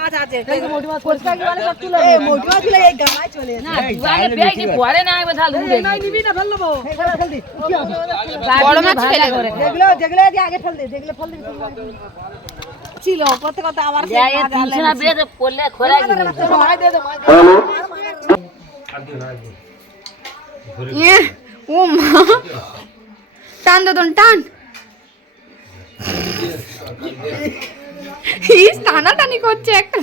মাছ আছে। মোটি মাছ ফুচকা কি মানে সব তুলে এই মোটি মাছগুলো এই গামায় চলে না দুয়ারে বেশি পরে না একবার ঝাল উড়ে নাই নিবি না ফেল ফেল ফেল দি। বড় মাছ ফেলে করে যেগুলো যেগুলো আগে ফেল দে যেগুলো ফেল দিবি ছিল কত কত আবার সেই যাই মাছ তিনশো না। বেঁধে পড়লে খোরাই দিবে। মাছ দে দে মাছ ও মা। টান দোদন টান। ইস টানাটানি করছে একটা।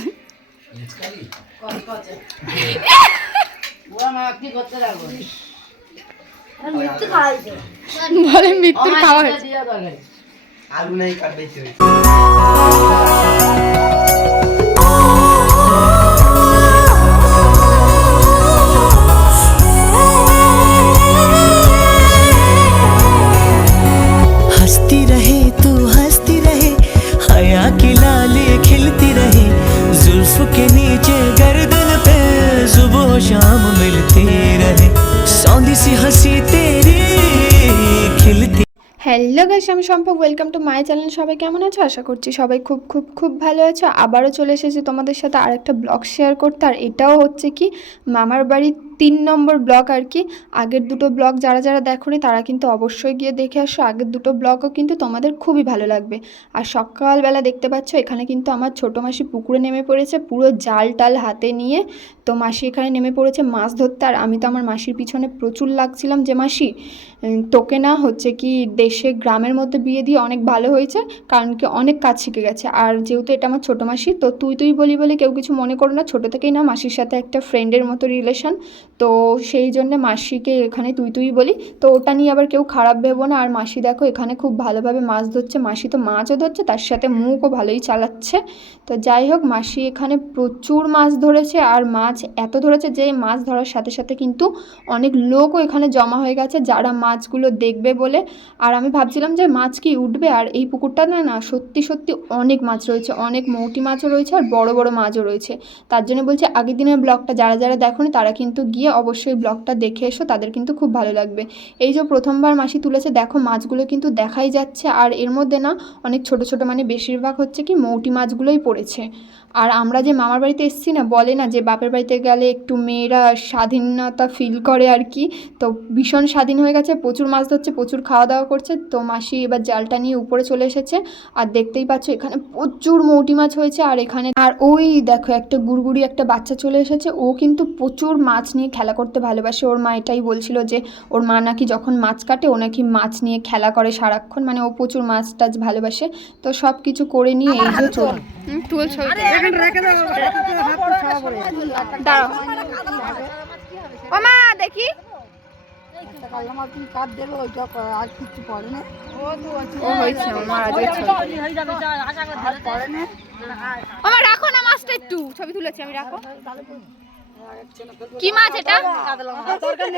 বলে মৃত্যুর খাওয়া আলু নাই হ্যালো আমি সম্পর্ক ওয়েলকাম টু মাই চ্যানেল সবাই কেমন আছো? আশা করছি সবাই খুব খুব খুব ভালো আছো। আবারও চলে এসেছি তোমাদের সাথে আরেকটা ব্লগ শেয়ার করতে। আর এটাও হচ্ছে কি, মামার বাড়ির তিন নম্বর ব্লগ আর কি। আগের দুটো ব্লগ যারা যারা দেখোনি, তারা কিন্তু অবশ্যই গিয়ে দেখে আসো। আগের দুটো ব্লগও কিন্তু তোমাদের খুবই ভালো লাগবে। আর সকালবেলা দেখতে পাচ্ছ, এখানে কিন্তু আমার ছোটো মাসি পুকুরে নেমে পড়েছে, পুরো জাল টাল হাতে নিয়ে। তো মাসি এখানে নেমে পড়েছে মাছ ধরতে। আর আমি তো আমার মাসির পিছনে প্রচুর লাগছিলাম যে, মাসি তোকে না হচ্ছে কি দেশে, গ্রামের মধ্যে বিয়ে দিয়ে অনেক ভালো হয়েছে, কারণ কি অনেক কাজ শিখে গেছে। আর যেহেতু এটা আমার ছোটো মাসি, তো তুই তুই বলি, বলে কেউ কিছু মনে করো না। ছোটো থেকেই না, মাসির সাথে একটা ফ্রেন্ডের মতো রিলেশন তো সেই জন্য মাসিকে এখানে তুই তুই বলি। তো ওটা নিয়ে আবার কেউ খারাপ ভেবো না। আর মাসি দেখো, এখানে খুব ভালোভাবে মাছ ধরছে। মাসি তো মাছও ধরছে, তার সাথে মুখও ভালোই চালাচ্ছে। তো যাই হোক, মাসি এখানে প্রচুর মাছ ধরেছে। আর মাছ এত ধরেছে যে মাছ ধরার সাথে সাথে কিন্তু অনেক লোকও এখানে জমা হয়ে গেছে, যারা মাছগুলো দেখবে বলে। আর আমি ভাবছিলাম যে মাছ কি উঠবে? আর এই পুকুরটাতে না না, সত্যি সত্যি অনেক মাছ রয়েছে। অনেক মৌটি মাছও রয়েছে আর বড় বড় মাছও রয়েছে। তার জন্য বলছি, আগের দিনের ব্লগটা যারা যারা দেখোনি, তারা কিন্তু গিয়ে অবশ্যই ব্লগটা দেখে এসো, তাদের কিন্তু খুব ভালো লাগবে। এই যে প্রথমবার মাসি তুলেছে, দেখো মাছগুলো কিন্তু দেখাই যাচ্ছে, আর এর মধ্যে না অনেক ছোট ছোট মানে বেশিরভাগ হচ্ছে কি মৌটি মাছগুলোই পড়েছে। আর আমরা যে মামার বাড়িতে এসেছি না, বলে না যে বাপের বাড়িতে গেলে একটু মেয়েরা স্বাধীনতা ফিল করে আর কি। তো ভীষণ স্বাধীন হয়ে গেছে, প্রচুর মাছ ধরছে, প্রচুর খাওয়া দাওয়া করছে। তো মাসি এবার জালটা নিয়ে উপরে চলে এসেছে। আর দেখতেই পাচ্ছ এখানে প্রচুর মৌটি মাছ হয়েছে আর এখানে আর ওই দেখো একটা গুড়গুড়ি একটা বাচ্চা চলে এসেছে। ও কিন্তু প্রচুর মাছ নিয়ে খেলা করতে ভালোবাসে। ওর মা এটাই বলছিল যে ওর মা নাকি যখন মাছ কাটে, ও নাকি মাছ নিয়ে খেলা করে সারাক্ষণ। মানে ও প্রচুর মাছ টাছ ভালোবাসে। তো সব কিছু করে নিয়ে এই যে চল তুল। রেখে দাও হাত তো ছাড়া পড়ে দাঁড়াও। ও মা দেখি। তুমি কাট দেবে ওইটা করা, আর কিছু পড়ে না ও হয়েছে হয়ে মা রাখো না মাছটা একটু। ছবি তুলেছি আমি রাখো। কি মাছ এটা?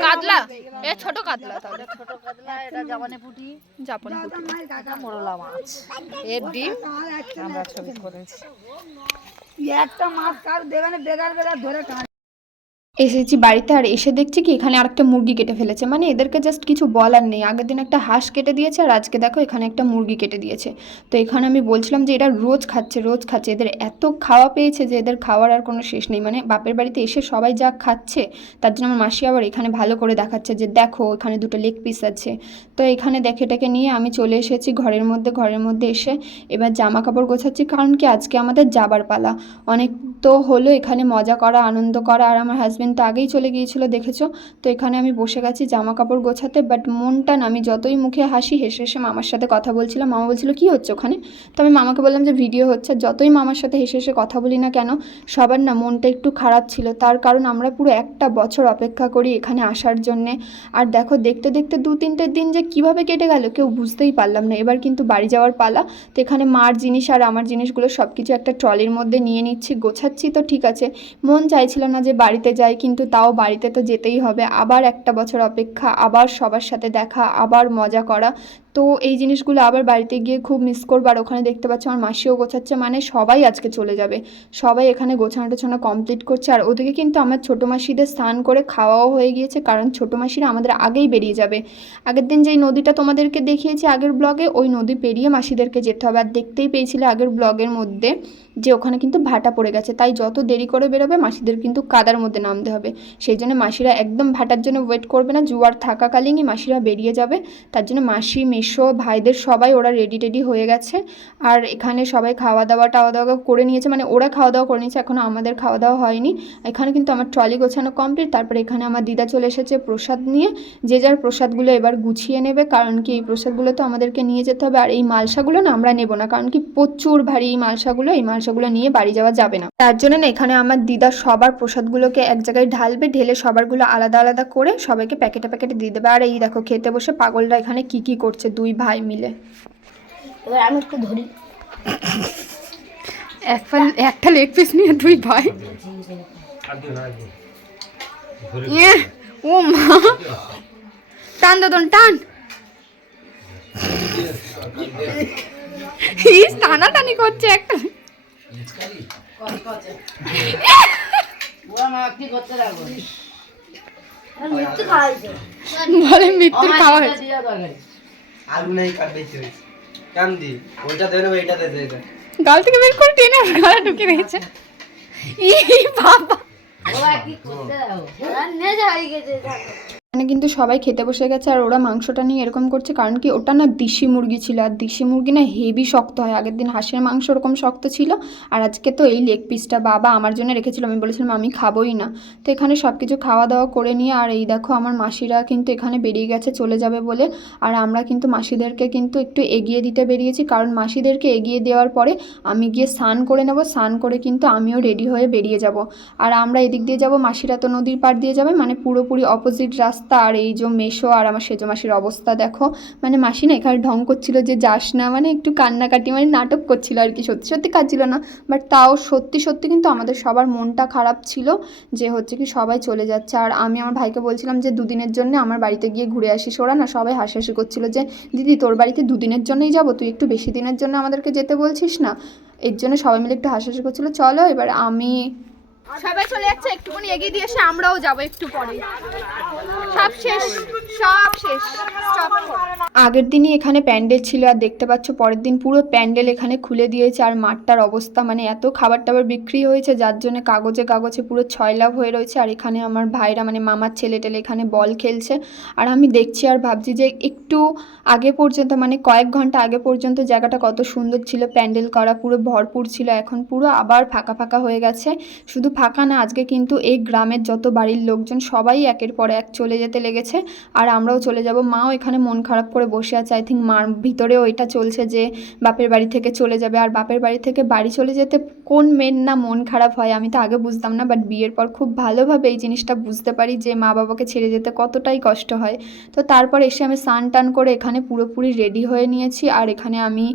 কাতলা? এ ছোট কাতলা তাহলে। ছোট কাতলা এটা জাপানে পুটি। জাপান পুঁটি। এটা মোরলা মাছ। এর ডিম। আমরা ছবি করেছি। একটা মাছ কার দেবে না বেগার বেগার ধরে কাট। এসেছি বাড়িতে আর এসে দেখছি কি এখানে আরেকটা মুরগি কেটে ফেলেছে। মানে এদেরকে জাস্ট কিছু বলার নেই। আগের দিন একটা হাঁস কেটে দিয়েছে আর আজকে দেখো এখানে একটা মুরগি কেটে দিয়েছে। তো এখানে আমি বলছিলাম যে এরা রোজ খাচ্ছে রোজ খাচ্ছে। এদের এত খাওয়া পেয়েছে যে এদের খাওয়ার আর কোনো শেষ নেই। মানে বাপের বাড়িতে এসে সবাই যা খাচ্ছে, তার জন্য আমার মাসি আবার এখানে ভালো করে দেখাচ্ছে যে দেখো এখানে দুটো লেগ পিস আছে। তো এখানে দেখে টেকে নিয়ে আমি চলে এসেছি ঘরের মধ্যে ঘরের মধ্যে এসে এবার জামা কাপড় গোছাচ্ছি। কারণ কি আজকে আমাদের যাবার পালা। অনেক তো হলো, এখানে মজা করা, আনন্দ করা, আর আমার হাজব্যান্ড তো আগেই চলে গিয়েছিল, দেখেছ? তো এখানে আমি বসে গেছি জামা কাপড় গোছাতে বাট মনটা না, আমি যতই মুখে হাসি, হেসে হেসে মামার সাথে কথা বলছিলাম, মামা বলছিল, কী হচ্ছে ওখানে? তো আমি মামাকে বললাম যে, ভিডিও হচ্ছে। যতই মামার সাথে হেসে হেসে কথা বলি না কেন, সবার না মনটা একটু খারাপ ছিল। তার কারণ আমরা পুরো একটা বছর অপেক্ষা করি এখানে আসার জন্যে। আর দেখো, দেখতে দেখতে দু তিনটে দিন যে কীভাবে কেটে গেল, কেউ বুঝতেই পারলাম না। এবার কিন্তু বাড়ি যাওয়ার পালা। তো এখানে মার জিনিস আর আমার জিনিসগুলো সব কিছু একটা ট্রলির মধ্যে নিয়ে নিচ্ছি গোছাচ্ছি তো ঠিক আছে। মন চাইছিল না যে বাড়িতে যাই, কিন্তু তাও বাড়িতে তো যেতেই হবে। আবার একটা বছর অপেক্ষা, আবার সবার সাথে দেখা, আবার মজা করা। তো এই জিনিসগুলো আবার বাড়িতে গিয়ে খুব মিস করব। আর ওখানে দেখতে পাচ্ছি আমার মাসিও গোছাচ্ছে মানে সবাই আজকে চলে যাবে। সবাই এখানে গোছানো টোছানো কমপ্লিট করছে। আর ওদিকে কিন্তু আমার ছোটো মাসিদের স্নান করে খাওয়াও হয়ে গিয়েছে, কারণ ছোটো মাসিরা আমাদের আগেই বেরিয়ে যাবে। আগের দিন যেই নদীটা তোমাদেরকে দেখিয়েছি আগের ব্লগে ওই নদী পেরিয়ে মাসিদেরকে যেতে হবে। আর দেখতেই পেয়েছিলে আগের ব্লগের মধ্যে যে ওখানে কিন্তু ভাটা পড়ে গেছে। তাই যত দেরি করে বেরোবে, মাসিদের কিন্তু কাদার মধ্যে নামতে হবে। সেই জন্য মাসিরা একদম ভাটার জন্য ওয়েট করবে না। জুয়ার থাকাকালীনই মাসিরা বেরিয়ে যাবে। তার জন্য মাসি মেশো ভাইদের সবাই ওরা রেডি টেডি হয়ে গেছে। আর এখানে সবাই খাওয়া দাওয়া, টাওয়া দাওয়া করে নিয়েছে। মানে ওরা খাওয়া দাওয়া করে নিয়েছে এখনও আমাদের খাওয়া দাওয়া হয়নি। এখানে কিন্তু আমার ট্রলি গোছানো কমপ্লিট তারপরে এখানে আমার দিদা চলে এসেছে প্রসাদ নিয়ে। যে যার প্রসাদগুলো এবার গুছিয়ে নেবে, কারণ কি এই প্রসাদগুলো তো আমাদেরকে নিয়ে যেতে হবে। আর এই মালসাগুলো না আমরা নেব না, কারণ কি প্রচুর ভারী এই মালসাগুলো। এই মালসাগুলো নিয়ে বাড়ি যাওয়া যাবে না। তার জন্য না এখানে আমার দিদা সবার প্রসাদগুলোকে এক জায়গায় ঢালবে, ঢেলে সবারগুলো আলাদা আলাদা করে সবাইকে প্যাকেটে প্যাকেটে দিয়ে দেবে। আর এই দেখো, খেতে বসে পাগলরা এখানে কি কি করছে দুই ভাই মিলে। এবার আমি একটু ধরি। একটা একটা লেগ পিস নিয়ে দুই ভাই। ও মা। টান দাদন টান। টানাটানি করছে একটা। বলে মৃত্যুর খাওয়া হয়েছে। আলু নাই কাটবে তুই কান দি ওইটা দেবে না এইটা দে দে গাল থেকে বের করে টেনে ওর গালা ঢুকে দিয়েছে ই বাবা। নেজা হয়ে গেছে। মানে কিন্তু সবাই খেতে বসে গেছে আর ওরা মাংসটা নিয়ে এরকম করছে, কারণ কি ওটা না দেশি মুরগি ছিল আর দেশি মুরগি না হেভি শক্ত হয়। আগের দিন হাঁসের মাংস ওরকম শক্ত ছিল আর আজকে তো এই লেগ পিসটা বাবা আমার জন্য রেখেছিল। আমি বলেছিলাম আমি খাবোই না। তো এখানে সব কিছু খাওয়া দাওয়া করে নিয়ে আর এই দেখো আমার মাসিরা কিন্তু এখানে বেরিয়ে গেছে, চলে যাবে বলে। আর আমরা কিন্তু মাসিদেরকে কিন্তু একটু এগিয়ে দিতে বেরিয়েছি, কারণ মাসিদেরকে এগিয়ে দেওয়ার পরে আমি গিয়ে স্নান করে নেব। স্নান করে কিন্তু আমিও রেডি হয়ে বেরিয়ে যাব। আর আমরা এদিক দিয়ে যাব, মাসিরা তো নদীর পাড় দিয়ে যাবে মানে পুরোপুরি অপোজিট রাস্তা আর এই যে মেশো আর আমার সেজো মাসির অবস্থা, দেখো। মানে মাসি না এখানে ঢং করছিল যে যাস না মানে একটু কান্নাকাটি মানে নাটক করছিল আর কি, সত্যি সত্যি কাঁদছিল না। বাট তাও সত্যি সত্যি কিন্তু আমাদের সবার মনটা খারাপ ছিল যে হচ্ছে কি সবাই চলে যাচ্ছে। আর আমি আমার ভাইকে বলছিলাম যে দুদিনের জন্য আমার বাড়িতে গিয়ে ঘুরে আসিস। ওরা না সবাই হাসাহাসি করছিল যে, দিদি, তোর বাড়িতে দুদিনের জন্যই যাব? তুই একটু বেশি দিনের জন্য আমাদেরকে যেতে বলছিস না? এর জন্য সবাই মিলে একটু হাসাহাসি করছিল। চলো এবার আমি সবাই চলে যাচ্ছে একটুখানি এগিয়ে দিয়ে এসে আমরাও যাব একটু পরে। সব শেষ। সব শেষ আগের দিনই এখানে প্যান্ডেল ছিল আর দেখতে পাচ্ছ পরের দিন পুরো প্যান্ডেল এখানে খুলে দিয়েছে আর মাঠটার অবস্থা মানে এত খাবার টাবার বিক্রি হয়েছে যার জন্য কাগজে কাগজে পুরো ছয় লাভ হয়ে রয়েছে আর এখানে আমার ভাইরা মানে মামার ছেলে টেলে এখানে বল খেলছে। আর আমি দেখছি আর ভাবছি যে একটু আগে পর্যন্ত মানে কয়েক ঘণ্টা আগে পর্যন্ত জায়গাটা কত সুন্দর ছিল, প্যান্ডেল করা পুরো ভরপুর ছিল, এখন পুরো আবার ফাঁকা ফাঁকা হয়ে গেছে। শুধু ফাঁকা না, আজকে কিন্তু এই গ্রামের যত বাড়ির লোকজন সবাই একের পর এক চলে যেতে লেগেছে। আর আমরাও চলে যাব। মাও এখানে মন খারাপ করে বসে আছে। আই থিঙ্ক মার ভিতরেও এটা চলছে যে বাপের বাড়ি থেকে চলে যাবে। আর বাপের বাড়ি থেকে বাড়ি চলে যেতে কোন মেন না মন খারাপ হয় আমি তো আগে বুঝতাম না। বাট বিয়ের পর খুব ভালোভাবে এই জিনিসটা বুঝতে পারি যে মা বাবাকে ছেড়ে যেতে কতটাই কষ্ট হয়। তো তারপর এসে আমি স্নান টান করে এখানে পুরোপুরি রেডি হয়ে নিয়েছি। আর এখানে আমি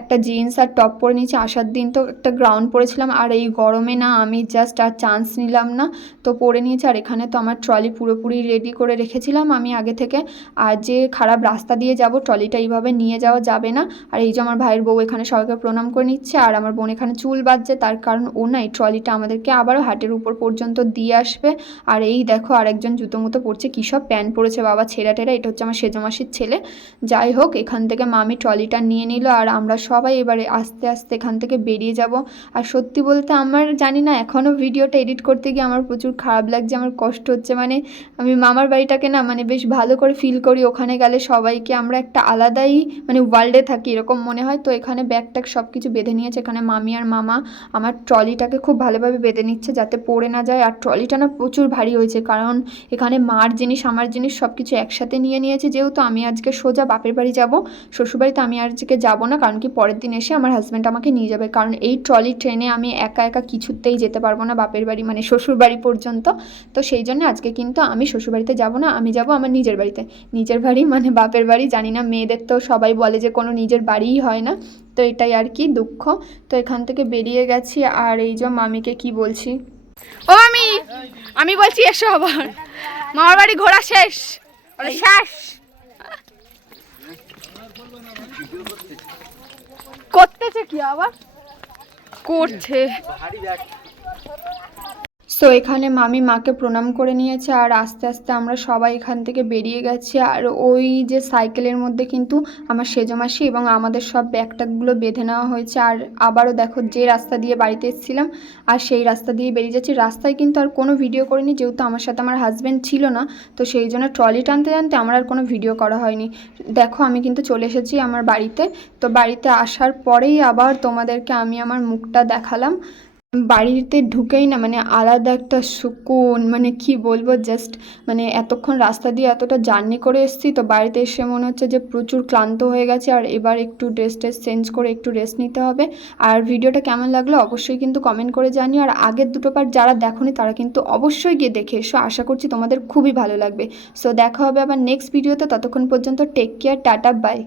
একটা জিন্স আর টপ পরে নিয়েছি। আসার দিন তো একটা গ্রাউন্ড পরেছিলাম। আর এই গরমে না আমি জাস্ট আর চান্স নিলাম না। তো পরে নিয়েছি। আর এখানে তো আমার ট্রলি পুরোপুরি রেডি করে রেখেছিলাম। আমি আগে থেকে। আর যে খারাপ রাস্তা দিয়ে যাব, ট্রলিটা এইভাবে নিয়ে যাওয়া যাবে না। আর এই যে আমার ভাইয়ের বউ এখানে সবাইকে প্রণাম করে নিচ্ছে, আর আমার বোন এখানে চুল বাজছে তার কারণ ও না এই ট্রলিটা আমাদেরকে আবারও হাটের উপর পর্যন্ত দিয়ে আসবে। আর এই দেখো আরেকজন জুতো মুতো পড়ছে কী সব প্যান্ট পরেছে বাবা, ছেঁড়া টেরা, এটা হচ্ছে আমার সেজমাসির ছেলে। যাই হোক, এখান থেকে মামি ট্রলিটা নিয়ে নিল, আর আমরা সবাই এবারে আস্তে আস্তে এখান থেকে বেরিয়ে যাব। আর সত্যি বলতে আমার, জানি না, এখনও ভিডিওটা এডিট করতে গিয়ে আমার প্রচুর খারাপ লাগছে, আমার কষ্ট হচ্ছে। মানে আমি মামার বাড়িটাকে না মানে বেশ ভালো করে ফিল করি, ওখানে গেলে সবাইকে আমরা একটা আলাদাই মানে ওয়ার্ল্ডে থাকি, এরকম মনে হয়। তো এখানে ব্যাগ ট্যাগ সব কিছু বেঁধে নিয়েছে, এখানে মামি আর মামা। আমার ট্রলিটাকে খুব ভালোভাবে বেঁধে নিচ্ছে যাতে পড়ে না যায়। আর ট্রলিটা না প্রচুর ভারী হয়েছে, কারণ এখানে মার জিনিস, আমার জিনিস সব কিছু একসাথে নিয়ে নিয়েছে। যেহেতু আমি আজকে সোজা বাপের বাড়ি যাব, শ্বশুরবাড়িতে আমি আজকে যাব না, কারণ কি পরের দিন এসে আমার হাজব্যান্ড আমাকে নিয়ে যাবে। কারণ এই ট্রলি ট্রেনে আমি একা একা কিছুতেই যেতে পারব না, বাপের বাড়ি মানে শ্বশুরবাড়ি পর্যন্ত। তো সেই জন্য আজকে কিন্তু আমি শ্বশুরবাড়িতে যাব না, আমি যাব আমার নিজের বাড়িতে। নিজের বাড়ি মানে বাপের বাড়ি, জানি না, মেয়েদের তো সবাই বলে যে কোনো নিজের বাড়িই হয় না। তো এটাই আর কি দুঃখ। তো এখান থেকে বেরিয়ে গেছি আর এই যে মামিকে কি বলছি? ও মামি! আমি বলছি এসো আবার। মামার বাড়ি ঘোরা শেষ। শেষ। করতেছে কি আবার? করছে। সো এখানে মামি মাকে প্রণাম করে নিয়েছে আর আস্তে আস্তে আমরা সবাই এখান থেকে বেরিয়ে গেছি। আর ওই যে সাইকেলের মধ্যে কিন্তু আমার সেজমাসি এবং আমাদের সব ব্যাগটাগুলো বেঁধে নেওয়া হয়েছে। আর আবারও দেখো যে রাস্তা দিয়ে বাড়িতে এসেছিলাম আর সেই রাস্তা দিয়ে বেরিয়ে যাচ্ছি। রাস্তায় কিন্তু আর কোনো ভিডিও করিনি, যেহেতু আমার সাথে আমার হাজব্যান্ড ছিল না, তো সেই জন্য ট্রলি টানতে টানতে আমার আর কোনো ভিডিও করা হয়নি। দেখো আমি কিন্তু চলে এসেছি আমার বাড়িতে। তো বাড়িতে আসার পরেই আবার তোমাদেরকে আমি আমার মুখটা দেখালাম। বাড়িতে ঢুকেই না মানে আলাদা একটা সুকুন মানে কি বলব জাস্ট মানে এতক্ষণ রাস্তা দিয়ে এতটা জার্নি করে এসেছি, তো বাড়িতে এসে মনে হচ্ছে যে প্রচুর ক্লান্ত হয়ে গেছে, আর এবার একটু ড্রেস ট্রেস চেঞ্জ করে একটু রেস্ট নিতে হবে। আর ভিডিওটা কেমন লাগল অবশ্যই কিন্তু কমেন্ট করে জানিও, আর আগের দুটো পার্ট যারা দেখোনি তারা কিন্তু অবশ্যই গিয়ে দেখে এসো, আশা করছি তোমাদের খুবই ভালো লাগবে। সো দেখা হবে আবার নেক্সট ভিডিওতে ততক্ষণ পর্যন্ত টেক কেয়ার টাটা বাই